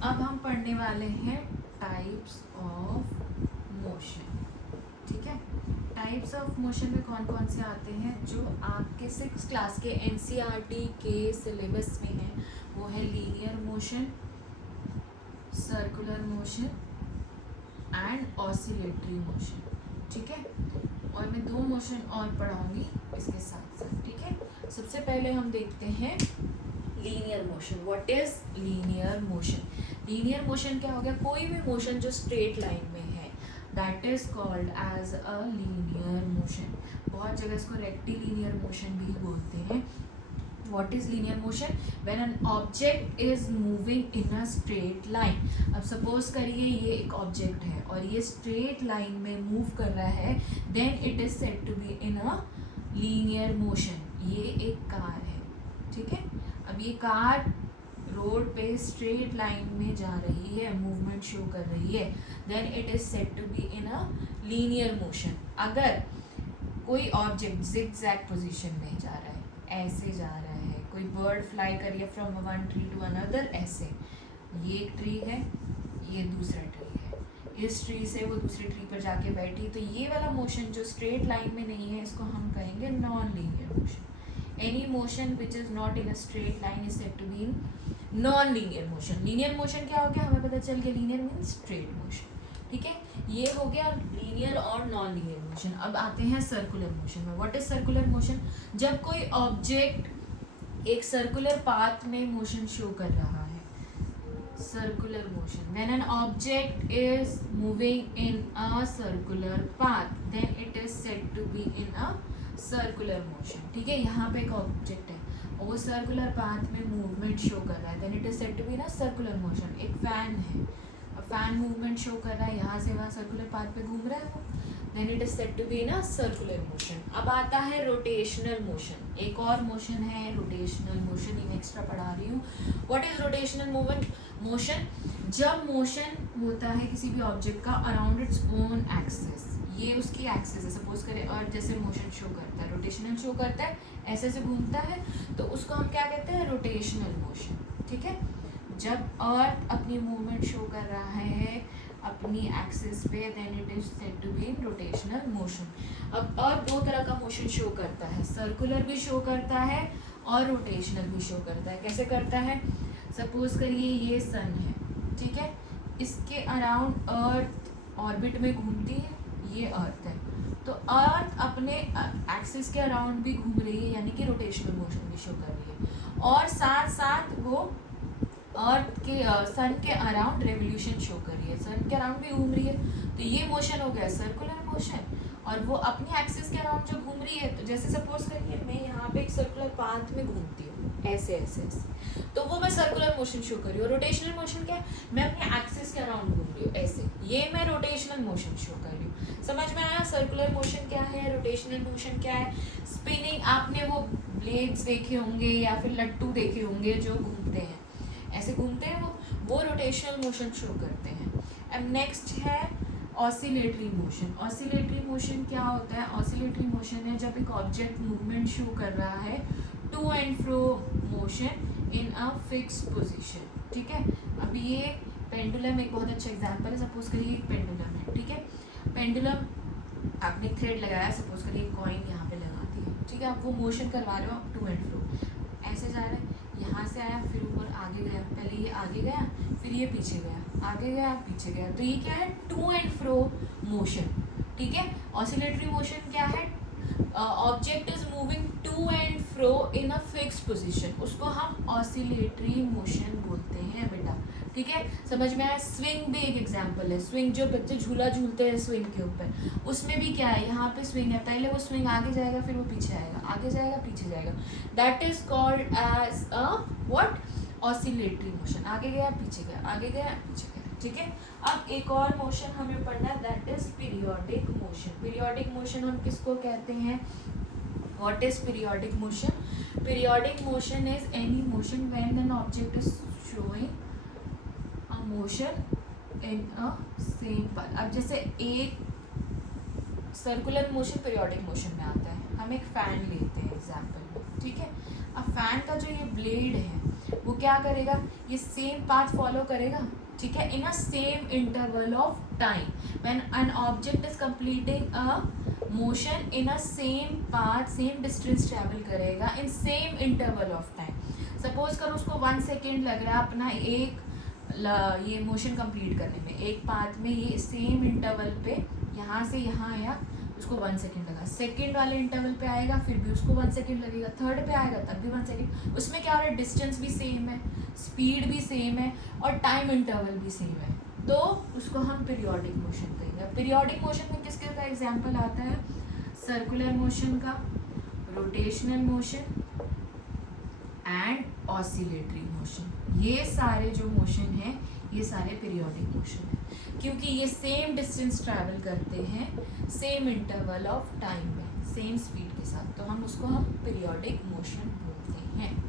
अब हम पढ़ने वाले हैं टाइप्स ऑफ मोशन। ठीक है, टाइप्स ऑफ मोशन में कौन कौन से आते हैं जो आपके 6th क्लास के एनसीईआरटी के सिलेबस में है। वो है linear motion, circular motion and oscillatory motion. ठीक है, और मैं 2 मोशन और पढ़ाऊंगी इसके साथ साथ। ठीक है, सबसे पहले हम देखते हैं linear motion. What is linear motion? Linear motion क्या हो गया? कोई भी मोशन जो स्ट्रेट लाइन में है, that is called as a linear motion. बहुत जगह इसको रेक्टिलिनियर मोशन भी बोलते हैं। What is linear motion? When an object is moving in a straight line. अब सपोज करिए ये एक ऑब्जेक्ट है और ये स्ट्रेट लाइन में मूव कर रहा है, then it is said to be in a linear motion. ये एक कार है, ठीक है। अब ये कार रोड पे स्ट्रेट लाइन में जा रही है, मूवमेंट शो कर रही है, then it is said to be in a linear motion. अगर कोई ऑब्जेक्ट zigzag पोजीशन में जा रहा है, ऐसे जा रहा है, कोई बर्ड फ्लाई कर रही है from one tree to another, ऐसे, ये एक ट्री है, ये दूसरा ट्री है, इस ट्री से वो दूसरी ट्री पर जाके बैठी, तो ये वाला मोशन जो स्ट्रेट लाइन में नहीं है, इसको हम कहेंगे non linear motion. Any motion which is not in a straight line is said to be in non linear motion. Linear motion क्या हो गया? हमें पता चल गया लीनियर मीन्स स्ट्रेट मोशन। ठीक है, ये हो गया लीनियर और नॉन लीनियर मोशन। अब आते हैं सर्कुलर मोशन में। What is circular motion? जब कोई ऑब्जेक्ट एक सर्कुलर पाथ में मोशन शो कर रहा है, circular motion. When an object is moving in a circular path, then it is said to be in a circular motion. ठीक है, यहाँ पे एक ऑब्जेक्ट है और वो सर्कुलर पाथ में मूवमेंट शो कर रहा है, then it is said to be in a circular motion. एक फैन है, फैन मूवमेंट शो कर रहा है, यहाँ से वहाँ सर्कुलर पाथ पे घूम रहा है वो, then it is said to be in a circular motion. अब आता है रोटेशनल मोशन। एक और मोशन है रोटेशनल मोशन, ये एक्स्ट्रा पढ़ा रही हूँ। What is rotational motion? जब मोशन होता है किसी भी ऑब्जेक्ट का अराउंड इट्स ओन एक्सिस, ये उसकी एक्सिस है। सपोज करें अर्थ जैसे मोशन शो करता है, रोटेशनल शो करता है, ऐसे से घूमता है, तो उसको हम क्या कहते हैं? Rotational motion. ठीक है, जब अर्थ अपनी मूवमेंट शो कर रहा है अपनी एक्सिस पे, then it is said to be in rotational motion. अब अर्थ 2 तरह का मोशन शो करता है, सर्कुलर भी शो करता है और रोटेशनल भी शो करता है। कैसे करता है? सपोज करिए ये सन है, ठीक है, इसके अराउंड अर्थ ऑर्बिट में घूमती है, ये अर्थ है, तो अर्थ अपने एक्सिस के अराउंड भी घूम रही है, यानी कि रोटेशनल मोशन भी शो कर रही है, और साथ साथ वो अर्थ के सन के अराउंड रेवोल्यूशन शो कर रही है, सन के अराउंड भी घूम रही है, तो ये मोशन हो गया सर्कुलर मोशन। और वो अपनी एक्सिस के अराउंड जो घूम रही है, तो जैसे सपोज करिए मैं यहाँ पे एक सर्कुलर पाथ में घूमती हूँ, ऐसे ऐसे ऐसे, तो वो मैं सर्कुलर मोशन शो कर रही हूँ। रोटेशनल मोशन क्या है? मैं अपने एक्सिस के अराउंड घूम रही हूँ, ऐसे, ये मैं रोटेशनल मोशन शो कर रही हूँ। समझ में आया? सर्कुलर मोशन क्या है, रोटेशनल मोशन क्या है? स्पिनिंग, आपने वो ब्लेड्स देखे होंगे या फिर लट्टू देखे होंगे जो घूमते हैं, ऐसे घूमते हैं, वो रोटेशनल मोशन शो करते हैं। अब नेक्स्ट है ऑसिलेटरी मोशन। ऑसिलेटरी मोशन क्या होता है? ऑसिलेटरी मोशन है जब एक ऑब्जेक्ट मूवमेंट शो कर रहा है to and fro motion in a fix position. ठीक है, अब ये पेंडुलम एक बहुत अच्छा एग्जांपल है। सपोज करिए एक पेंडुलम है, ठीक है, पेंडुलम आपने थ्रेड लगाया, सपोज करिए कॉइन यहाँ पे लगा दी है, ठीक है, आप वो मोशन करवा रहे हो टू एंड फ्रो, ऐसे जा रहा है, यहाँ से आया, फिर ऊपर आगे गया, पहले ये आगे गया, फिर ये पीछे गया, आगे गया, पीछे गया, तो ये क्या है? To and fro motion. ठीक है, ऑसिलेटरी मोशन क्या है? Object is moving to and fro in a fixed position, उसको हम ऑसिलेटरी मोशन बोलते हैं बेटा। ठीक है, समझ में आया? स्विंग भी एक एग्जांपल है। स्विंग जो बच्चे झूला झूलते हैं स्विंग के ऊपर, उसमें भी क्या है? यहाँ पे स्विंग है, पहले वो स्विंग आगे जाएगा, फिर वो पीछे आएगा, आगे जाएगा, पीछे जाएगा, that is called as a what? Oscillatory motion. आगे गया, पीछे गया, आगे गया, पीछे गया। ठीक है, अब एक और मोशन हमें पढ़ना है, that is periodic motion. Periodic motion हम किसको कहते हैं? What is periodic motion? Periodic motion is any motion when an object is showing a motion in a same path. अब जैसे एक सर्कुलर मोशन पीरियोडिक मोशन में आता है। हम एक फैन लेते हैं एग्जाम्पल में, ठीक है, अब फैन का जो ये ब्लेड है वो क्या करेगा, ये सेम पाथ फॉलो करेगा, ठीक है, in a same interval of time. When an object is completing a motion in a same path, same distance travel करेगा in same interval of time. Suppose करो उसको 1 सेकेंड लग रहा है अपना ये मोशन कंप्लीट करने में, एक पाथ में ये सेम इंटरवल पे यहाँ से यहाँ आया, उसको 1 सेकेंड लगा. सेकेंड वाले इंटरवल पे आएगा, फिर भी उसको 1 सेकेंड लगेगा. थर्ड पे आएगा, तब भी 1 सेकेंड. उसमें क्या हो रहा है, डिस्टेंस भी सेम है, स्पीड भी सेम है और टाइम इंटरवल भी सेम है, तो उसको हम पीरियोडिक मोशन कहेंगे. पीरियोडिक मोशन में किसके का एग्जाम्पल आता है, सर्कुलर मोशन का, rotational motion and oscillatory motion. ये सारे जो मोशन हैं ये सारे पीरियोडिक मोशन है, क्योंकि ये सेम डिस्टेंस ट्रैवल करते हैं सेम इंटरवल ऑफ टाइम में, सेम स्पीड के साथ, तो हम उसको पीरियोडिक मोशन बोलते हैं.